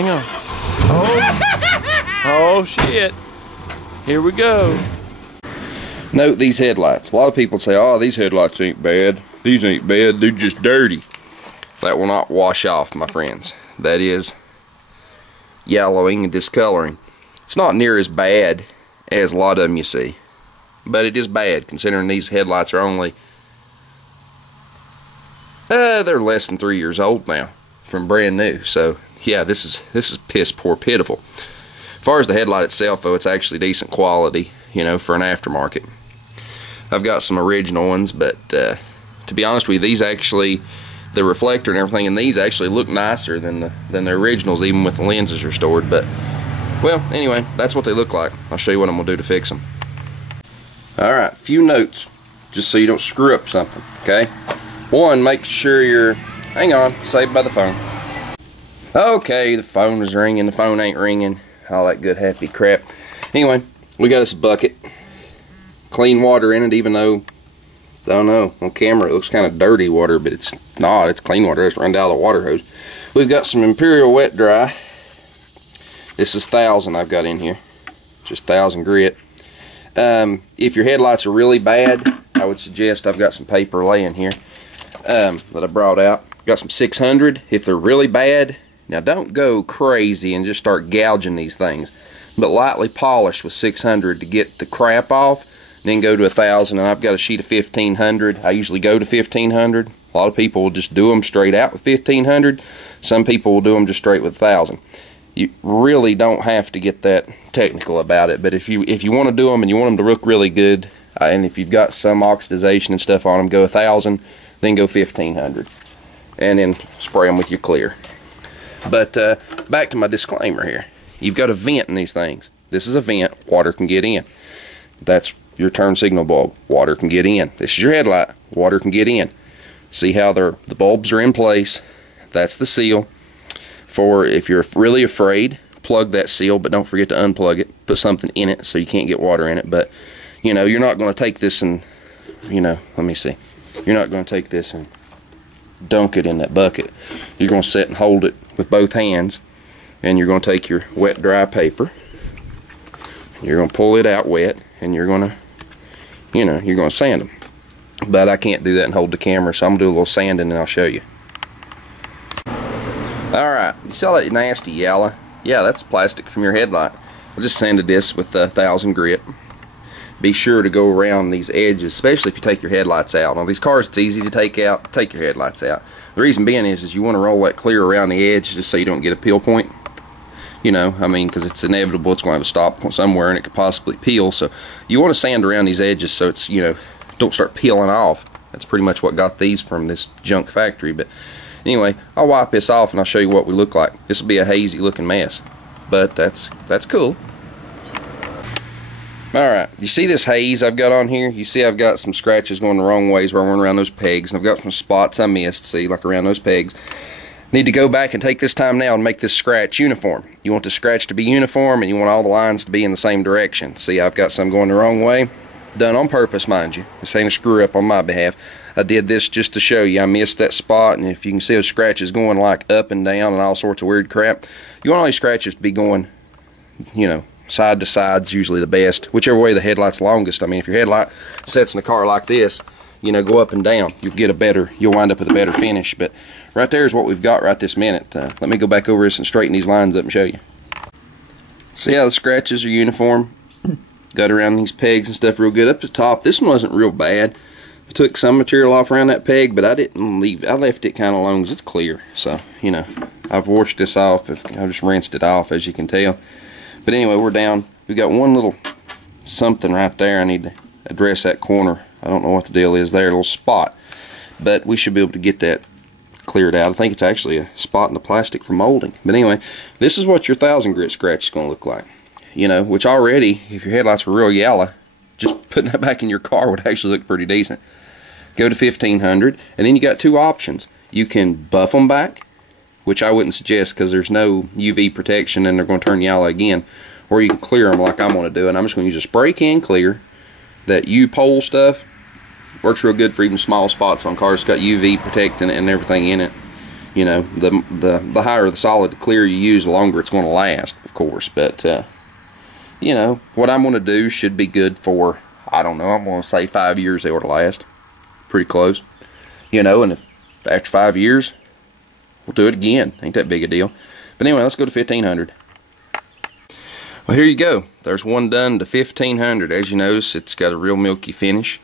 Hang on. Oh shit. Here we go. Note these headlights. A lot of people say, oh, these headlights ain't bad. These ain't bad, they're just dirty. That will not wash off, my friends. That is yellowing and discoloring. It's not near as bad as a lot of them you see, but it is bad considering these headlights are only they're less than 3 years old now from brand new. So yeah, this is piss poor pitiful. As far as the headlight itself though, it's actually decent quality, you know, for an aftermarket. I've got some original ones, but to be honest with you, these actually, the reflector and everything in these actually look nicer than the originals, even with the lenses restored. But well, anyway, that's what they look like. I'll show you what I'm gonna do to fix them. Alright, few notes just so you don't screw up something, okay? One, make sure you're, hang on, saved by the phone. Okay, the phone is ringing, the phone ain't ringing, all that good happy crap. Anyway, we got us a bucket, clean water in it, even though, I don't know, on camera it looks kind of dirty water, but it's not, it's clean water. It's run down the water hose. We've got some Imperial Wet Dry. This is 1000 I've got in here, just 1000 grit. If your headlights are really bad, I would suggest, I've got some paper laying here that I brought out. Got some 600 if they're really bad. Now don't go crazy and just start gouging these things, but lightly polish with 600 to get the crap off, then go to 1000. And I've got a sheet of 1500. I usually go to 1500. A lot of people will just do them straight out with 1500. Some people will do them just straight with 1000. You really don't have to get that technical about it, but if you want to do them and you want them to look really good, and if you've got some oxidization and stuff on them, go 1000, then go 1500, and then spray them with your clear. But back to my disclaimer here. You've got a vent in these things. This is a vent. Water can get in. That's your turn signal bulb. Water can get in. This is your headlight. Water can get in. See how the bulbs are in place. That's the seal. For if you're really afraid, plug that seal, but don't forget to unplug it. Put something in it so you can't get water in it. But you know, you're not going to take this and, you know, let me see. You're not going to take this and dunk it in that bucket. You're going to sit and hold it with both hands, and you're going to take your wet dry paper. You're going to pull it out wet, and you're going to, you know, you're going to sand them. But I can't do that and hold the camera, so I'm going to do a little sanding and I'll show you. Alright, you saw that nasty yellow? Yeah, that's plastic from your headlight. I just sanded this with 1000 grit. Be sure to go around these edges, especially if you take your headlights out. On these cars, it's easy to take out. Take your headlights out. The reason being is you want to roll that clear around the edge just so you don't get a peel point. You know, I mean, because it's inevitable. It's going to have a stop point somewhere and it could possibly peel. So you want to sand around these edges so it's, you know, don't start peeling off. That's pretty much what got these from this junk factory. But anyway, I'll wipe this off and I'll show you what we look like. This will be a hazy looking mess, but that's cool. Alright, you see this haze I've got on here? You see I've got some scratches going the wrong ways where I went around those pegs, and I've got some spots I missed, see, like around those pegs. Need to go back and take this time now and make this scratch uniform. You want the scratch to be uniform and you want all the lines to be in the same direction. See, I've got some going the wrong way. Done on purpose, mind you. This ain't a screw up on my behalf. I did this just to show you I missed that spot, and if you can see those scratches going like up and down and all sorts of weird crap, you want all these scratches to be going, you know, side to side's usually the best, whichever way the headlight's longest. I mean, if your headlight sets in the car like this, you know, go up and down, you'll wind up with a better finish. But right there is what we've got right this minute. Let me go back over this and straighten these lines up and show you. See how the scratches are uniform? Got around these pegs and stuff real good. Up the top, this one wasn't real bad. I took some material off around that peg, but I didn't leave. I left it kind of long because it's clear. So, you know, I've washed this off. I've just rinsed it off, as you can tell. But anyway, we're down. We got one little something right there. I need to address that corner. I don't know what the deal is there, a little spot. But we should be able to get that cleared out. I think it's actually a spot in the plastic for molding. But anyway, this is what your 1000 grit scratch is going to look like. You know, which already, if your headlights were real yellow, just putting that back in your car would actually look pretty decent. Go to 1500, and then you got two options. You can buff them back, which I wouldn't suggest because there's no UV protection and they're going to turn yellow again. Or you can clear them like I'm going to do, and I'm just going to use a spray can clear. That U-pole stuff works real good for even small spots on cars. It's got UV protecting it and everything in it. You know, the higher the solid clear you use, the longer it's going to last, of course. But you know, what I'm going to do should be good for, I don't know, I'm going to say 5 years they ought to last. Pretty close. You know, and if after 5 years, we'll do it again. Ain't that big a deal. But anyway, let's go to 1500. Well, here you go. There's one done to 1500. As you notice, it's got a real milky finish.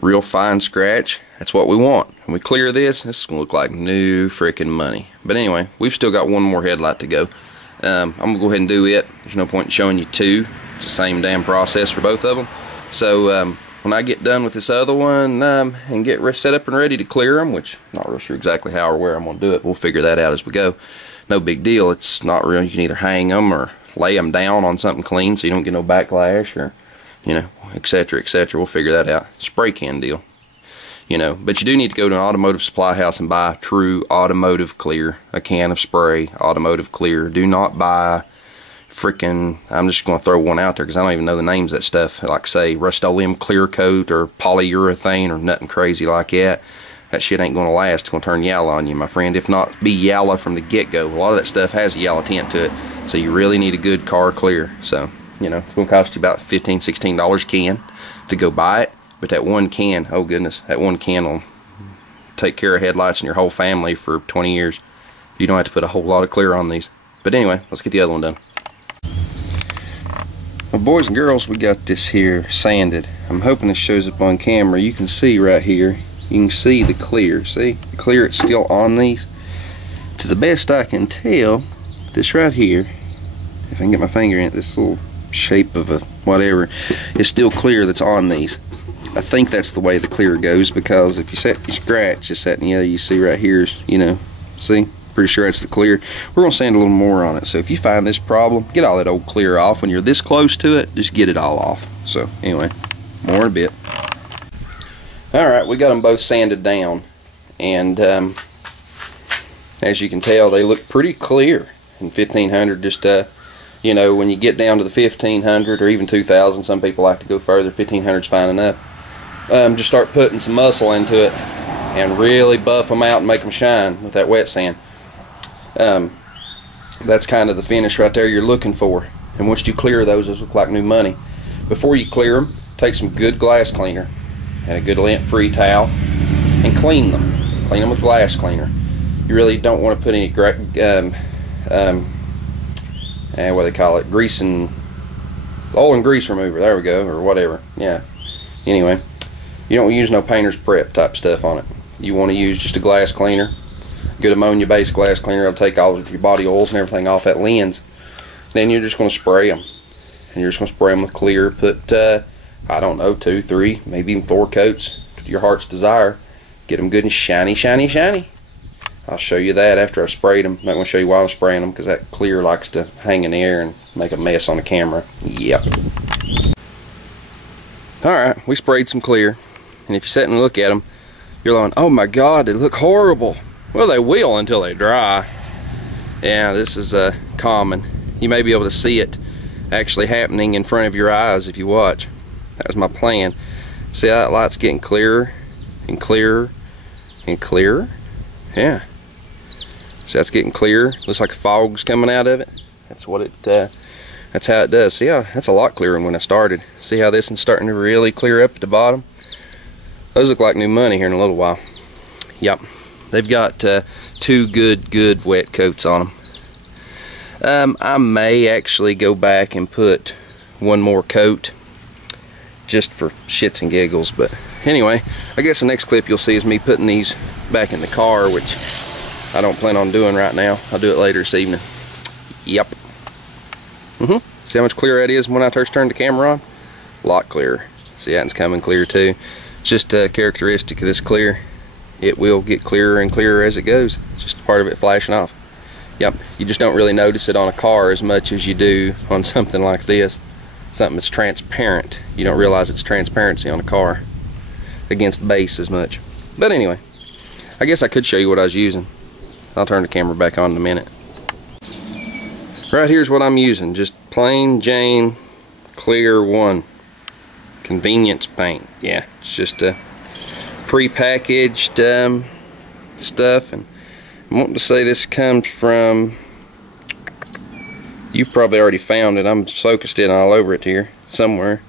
Real fine scratch. That's what we want. When we clear this is going to look like new freaking money. But anyway, we've still got one more headlight to go. I'm going to go ahead and do it. There's no point in showing you two. It's the same damn process for both of them. So when I get done with this other one and get set up and ready to clear them, which I'm not real sure exactly how or where I'm going to do it, we'll figure that out as we go. No big deal. It's not real. You can either hang them or lay them down on something clean so you don't get no backlash, or, you know, etc., etc. We'll figure that out. Spray can deal. You know, but you do need to go to an automotive supply house and buy true automotive clear, a can of spray, automotive clear. Do not buy freaking, I'm just going to throw one out there because I don't even know the names of that stuff, like say Rust-Oleum clear coat or polyurethane or nothing crazy like that. That shit ain't going to last. It's going to turn yellow on you, my friend, if not be yellow from the get-go. A lot of that stuff has a yellow tint to it, so you really need a good car clear. So, you know, it's going to cost you about $15, $16 a can to go buy it. But that one can, oh goodness, that one can will take care of headlights in your whole family for 20 years. You don't have to put a whole lot of clear on these. But anyway, let's get the other one done. Well, boys and girls, we got this here sanded. I'm hoping this shows up on camera. You can see right here, you can see the clear. See, the clear, it's still on these. To the best I can tell, this right here, if I can get my finger in it, this little shape of a whatever, is still clear that's on these. I think that's the way the clear goes, because if you scratch just that and the other, you see right here, you know, see, pretty sure that's the clear. We're going to sand a little more on it, so if you find this problem, get all that old clear off. When you're this close to it, just get it all off. So anyway, more in a bit. Alright, we got them both sanded down, and as you can tell, they look pretty clear in 1500. Just you know, when you get down to the 1500 or even 2000, some people like to go further. 1500 is fine enough. Just start putting some muscle into it and really buff them out and make them shine with that wet sand. That's kind of the finish right there you're looking for. And once you clear those look like new money. Before you clear them, take some good glass cleaner and a good lint-free towel and clean them. Clean them with glass cleaner. You really don't want to put any what do they call it, grease and oil and grease remover, there we go, or whatever. Yeah, anyway, you don't use no painter's prep type stuff on it. You want to use just a glass cleaner, good ammonia based glass cleaner. It'll take all of your body oils and everything off that lens. Then you're just going to spray them, and you're just going to spray them with clear. Put I don't know, 2, 3, maybe even 4 coats to your heart's desire. Get them good and shiny, shiny, shiny. I'll show you that after I've sprayed them. I'm not going to show you why I'm spraying them, because that clear likes to hang in the air and make a mess on the camera. Yep. Alright, we sprayed some clear, and if you sit and look at them, you're going, oh my god, they look horrible. Well, they will until they dry. Yeah, this is common. You may be able to see it actually happening in front of your eyes if you watch. That was my plan. See how that light's getting clearer and clearer and clearer? Yeah. See, that's getting clearer. Looks like fog's coming out of it. That's what it. That's how it does. See how that's a lot clearer than when I started. See how this is starting to really clear up at the bottom. Those look like new money here in a little while. Yep. They've got 2 good wet coats on them. I may actually go back and put 1 more coat, just for shits and giggles. But anyway, I guess the next clip you'll see is me putting these back in the car, which I don't plan on doing right now. I'll do it later this evening. Yep. See how much clearer that is when I first turn the camera on? A lot clearer. See, that one's coming clear too. It's just a characteristic of this clear. It will get clearer and clearer as it goes. It's just part of it flashing off. Yep. You just don't really notice it on a car as much as you do on something like this. Something that's transparent. You don't realize it's transparency on a car against base as much. But anyway, I guess I could show you what I was using. I'll turn the camera back on in a minute. Right here's what I'm using. Just plain Jane Clear 1 convenience paint. Yeah, it's just a pre-packaged stuff, and I'm wanting to say this comes from, you probably already found it, I'm focused in all over it here somewhere,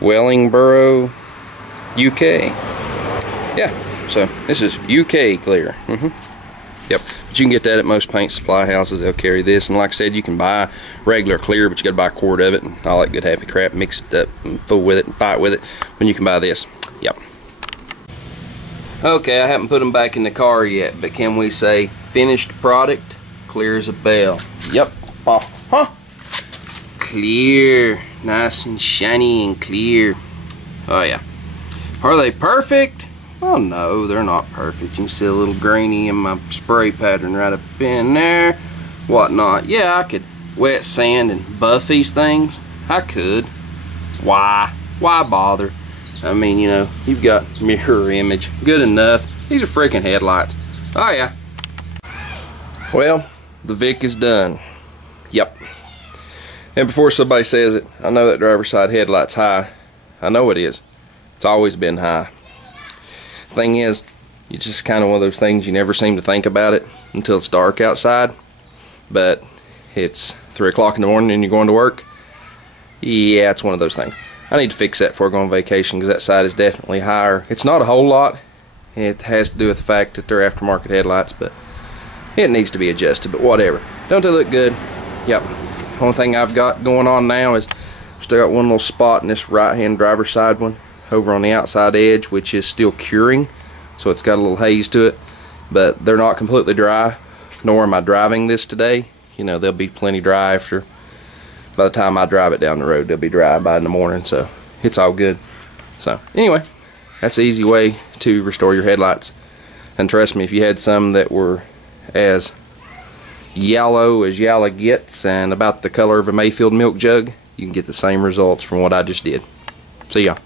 Wellingborough, UK. Yeah, so this is UK clear. Yep, but you can get that at most paint supply houses. They'll carry this, and like I said, you can buy regular clear, but you got to buy a quart of it and all that good happy crap, mix it up and fool with it and fight with it when you can buy this. Yep. Okay, I haven't put them back in the car yet, but can we say finished product, clear as a bell? Yep. Clear, nice and shiny and clear. Oh yeah. Are they perfect? Well, no, they're not perfect. You can see a little grainy in my spray pattern right up in there, whatnot. Yeah, I could wet sand and buff these things. I could. Why bother? I mean, you know, you've got mirror image, good enough. These are freaking headlights. Oh yeah. Well, the Vic is done. Yep. And before somebody says it, I know that driver's side headlight's high. I know it is. It's always been high. Thing is, it's just kind of one of those things you never seem to think about it until it's dark outside. But it's 3 o'clock in the morning and you're going to work. Yeah, it's one of those things. I need to fix that before I go on vacation, because that side is definitely higher. It's not a whole lot. It has to do with the fact that they're aftermarket headlights, but it needs to be adjusted, but whatever. Don't they look good? Yep. Only thing I've got going on now is I've still got one little spot in this right-hand driver's side one over on the outside edge, which is still curing, so it's got a little haze to it, but they're not completely dry, nor am I driving this today. You know, they'll be plenty dry after, by the time I drive it down the road, they'll be dry by in the morning, so it's all good. So anyway, that's an easy way to restore your headlights. And trust me, if you had some that were as yellow gets and about the color of a Mayfield milk jug, you can get the same results from what I just did. See ya.